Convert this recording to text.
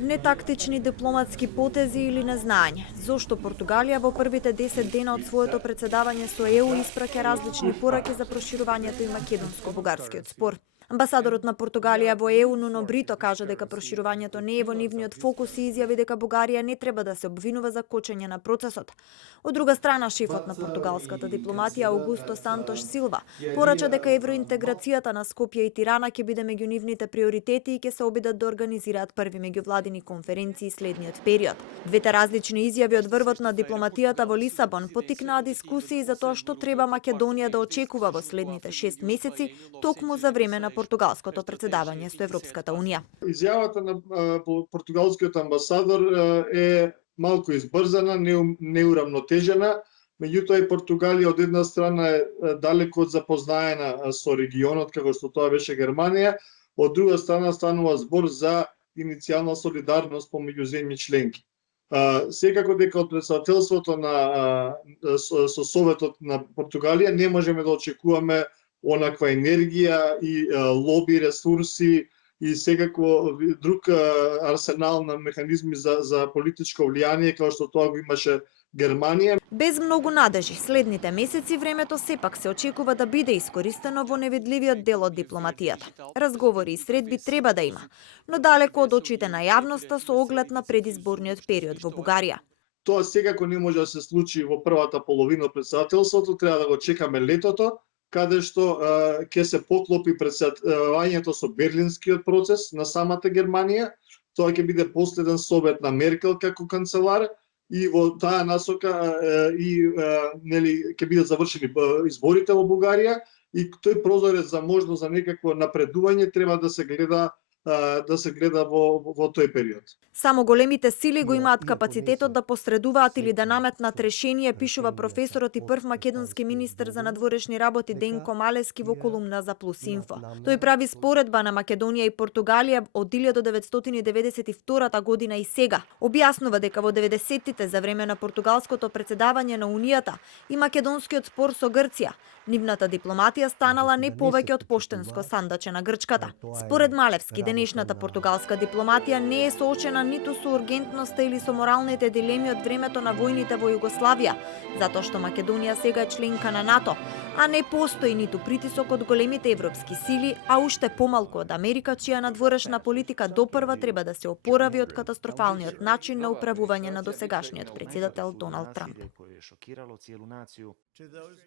Нетактични дипломатски потези или незнање. Зошто Португалија во првите 10 дена од своето председавање со ЕУ испраќа различни пораки за проширувањето и македонско-бугарскиот спор. Амбасадорот на Португалија во ЕУ Нуно Брито кажа дека проширувањето не е во нивниот фокус и изјави дека Бугарија не треба да се обвинува за кочење на процесот. Од друга страна, шефот на португалската дипломатија Аугусто Сантош Силва порача дека евроинтеграцијата на Скопје и Тирана ќе биде меѓу нивните приоритети и ќе се обидат да организираат први меѓувладини конференции следниот период. Двете различни изјави од врвот на дипломатијата во Лисабон потикнаа дискусии за тоа што треба Македонија да очекува во следните 6 месеци, токму за време на португалското председавање со Европската унија. Изјавата на португалскиот амбасадор е малку избрзана, неурамнотежена, меѓутоа и Португалија од една страна е далеку од запознаена со регионот, како што тоа беше Германија, од друга страна станува збор за иницијална солидарност помеѓу земји членки. Секако дека од претседателството со Советот на Португалија не можеме да очекуваме онаква енергија и лоби ресурси и секако друг арсенал на механизми за политичко влијание, како што тоа го имаше Германија. Без многу надежи, следните месеци времето сепак се очекува да биде искористено во невидливиот дел од дипломатијата. Разговори и средби треба да има, но далеко од очите на јавноста со оглед на предизборниот период во Бугарија. Тоа секако не може да се случи во првата половина од претседателството, треба да го чекаме летото, каде што ќе се поклопи претседавањето со Берлинскиот процес на самата Германија. Тоа ќе биде последен совет на Меркел како канцелар и во таа насока ќе бидат завршени изборите во Бугарија и тој прозорец за можност за некакво напредување треба да се гледа во тој период. Само големите сили го имаат капацитетот да посредуваат или да наметнат решение, пишува професорот и прв македонски министер за надворешни работи Денко Малески во колумна за Плюс Инфо. Тој прави споредба на Македонија и Португалија од 1992 година и сега. Објаснува дека во 90-тите за време на португалското председавање на Унијата и македонскиот спор со Грција, нивната дипломатија станала не повеќе од поштенско сандаче на грчката. Според Малевски, денешната португалска дипломатија не е соочена ниту со ургентноста или со моралните дилеми од времето на војните во Југославија, затоа што Македонија сега е членка на НАТО, а не постои ниту притисок од големите европски сили, а уште помалку од Америка, чија надворешна политика допрва треба да се опорави од катастрофалниот начин на управување на досегашниот претседател Доналд Трамп.